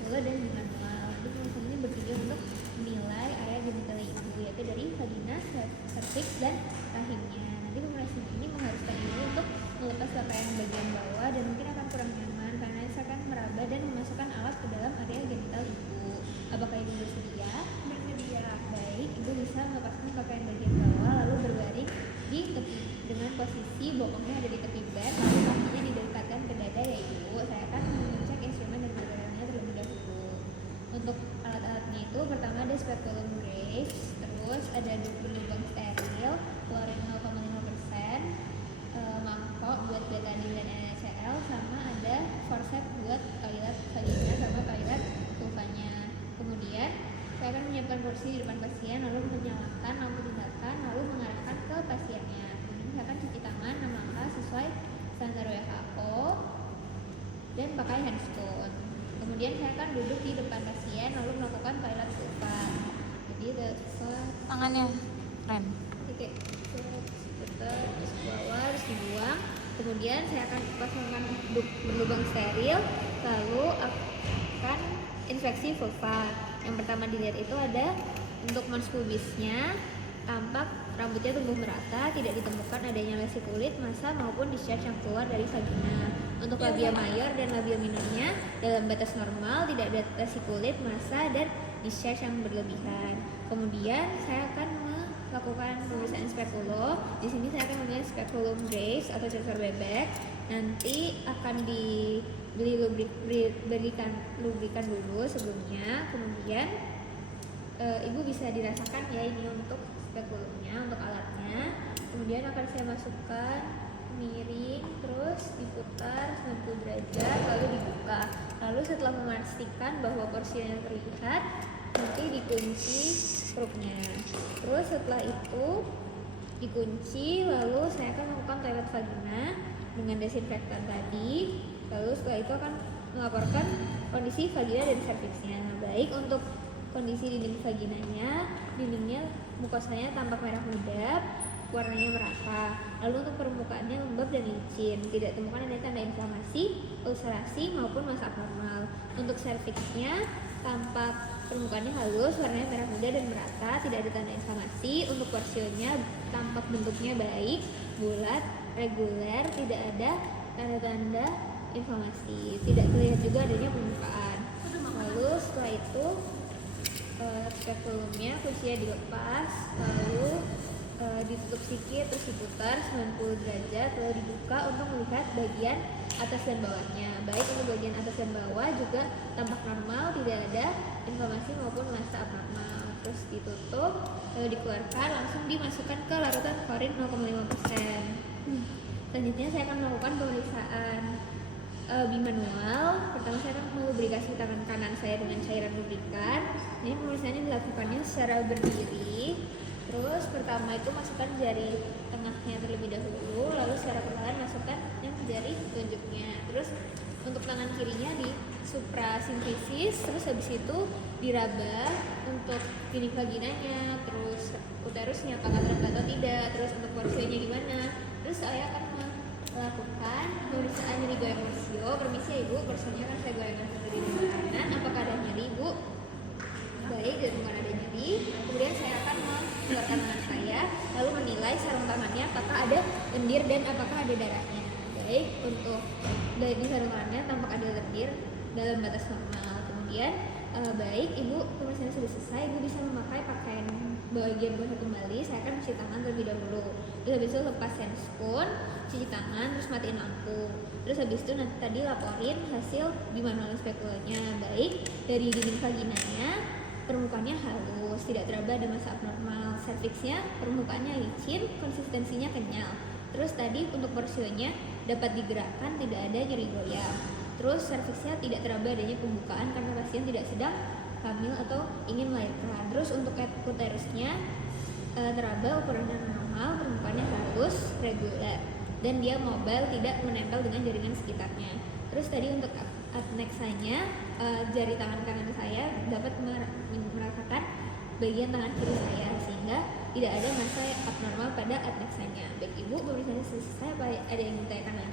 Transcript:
spatula dan bimanual. Nanti pemeriksaan ini bertujuan untuk menilai area genital ibu, yaitu dari vagina, cervix, dan rahimnya. Nanti pemeriksaan ini mengharuskan ibu untuk melepas pakaian bagian bawah dan mungkin akan kurang nyaman karena saya akan meraba dan memasukkan alat ke dalam area genital ibu. Apakah ibu bersedia? Bersedia. Baik, ibu bisa melepaskan pakaian bagian bawah lalu berbaring di tepi dengan posisi bokongnya ada di tepi bed, lalu kakinya didekatkan ke dada ya ibu. Saya akan mengecek instrumen dan pergerakannya terlebih dahulu. Untuk alat-alatnya itu pertama ada speculum brace, terus ada lubang steril, klorin 0,5%, mangkok buat betadine dan NaCl, sama ada forceps buat toilet vagina sama toilet vulvanya. Kemudian saya akan menyiapkan kursi di depan pasien, lalu menyalakan lampu tindakan, lalu mengarahkan ke pasiennya. Kemudian saya akan cuci tangan 6 langkah sesuai standar WHO dan pakai handscoon. Kemudian saya akan duduk di depan pasien, lalu melakukan toilet vulva. Jadi tangannya rem. Oke, putar terus ke bawah, terus dibuang. Kemudian saya akan pasangkan berlubang steril, lalu akan infeksi vulva. Yang pertama dilihat itu ada untuk mons pubisnya, tampak rambutnya tumbuh merata, tidak ditemukan adanya lesi kulit, massa maupun discharge yang keluar dari vagina. Untuk labia mayor dan labia minornya dalam batas normal, tidak ada lesi kulit, massa, dan discharge yang berlebihan. Kemudian saya akan melakukan pemeriksaan spekulum. Di sini saya akan memilih speculum brace atau sensor bebek. Nanti akan dibeli lubrikan dulu sebelumnya. Kemudian ibu bisa dirasakan ya ini untuk spekulumnya, untuk alatnya. Kemudian akan saya masukkan miring, terus diputar 90 derajat, lalu dibuka. Lalu setelah memastikan bahwa porsinya terlihat, nanti dikunci perutnya. Terus setelah itu dikunci, lalu saya akan melakukan toilet vagina dengan desinfektan tadi. Lalu setelah itu akan melaporkan kondisi vagina dan serviksnya. Baik, untuk kondisi dinding vaginanya, dindingnya mukosanya tampak merah muda, warnanya merata. Lalu untuk permukaannya lembab dan licin, tidak temukan ada tanda inflamasi, ulcerasi maupun massa abnormal. Untuk serviksnya tampak permukaannya halus, warnanya merah muda dan merata, tidak ada tanda inflamasi. Untuk porsionya tampak bentuknya baik, bulat, reguler, tidak ada tanda-tanda inflamasi, tidak terlihat juga adanya pembukaan. Lalu setelah itu spekulumnya kuncinya dilepas, lalu ditutup sedikit, terus diputar 90 derajat, lalu dibuka untuk melihat bagian atas dan bawahnya. Baik untuk bagian atas dan bawah juga tampak normal, tidak ada inflamasi maupun massa abnormal. Terus ditutup, lalu dikeluarkan, langsung dimasukkan ke larutan klorin 0,5%. Selanjutnya saya akan melakukan pemeriksaan bimanual. Pertama saya akan melubrikasi tangan kanan saya dengan cairan lubrikan. Ini pemeriksaannya dilakukannya secara berdiri. Terus pertama itu masukkan jari tengahnya terlebih dahulu, lalu secara perlahan masukkan yang jari telunjuknya. Terus untuk tangan kirinya di suprasimfisis, terus habis itu diraba untuk dinding vaginanya, terus uterusnya apakah terangkat atau tidak, terus untuk porsinya gimana. Terus saya akan melakukan pemeriksaan nyeri goyang morsio. Permisi ya ibu, porsinya kan saya goyangkan ke kiri dan kanan. Apakah ada nyeri ibu? Baik, dan bukan ada nyeri. Kemudian saya akan mengeluarkan tangan saya, lalu menilai sarung tangannya apakah ada lendir dan apakah ada darahnya. Baik, untuk di sarung tangannya tampak ada lendir dalam batas normal. Kemudian baik, ibu pemeriksaan sudah selesai, ibu bisa memakai pakaian bagian bawah kembali. Saya akan cuci tangan terlebih dahulu. Terus habis itu lepas handscoon, cuci tangan, terus matiin lampu. Terus habis itu nanti tadi laporin hasil bimanual spekulumnya. Baik, dari dinding vaginanya permukaannya halus, tidak teraba ada massa abnormal. Serviksnya permukaannya licin, konsistensinya kenyal. Terus tadi untuk porsionya dapat digerakkan, tidak ada nyeri goyang. Terus serviksnya tidak teraba adanya pembukaan karena pasien tidak sedang hamil atau ingin melahirkan. Terus untuk uterusnya teraba, ukurannya normal, permukaannya halus, reguler, dan dia mobile, tidak menempel dengan jaringan sekitarnya. Terus tadi untuk adnexanya, jari tangan kanan saya dapat merasakan bagian tangan kiri saya, sehingga tidak ada massa abnormal pada adnexanya. Baik ibu, pemeriksaannya selesai. Apa ada yang ditanyakan lagi?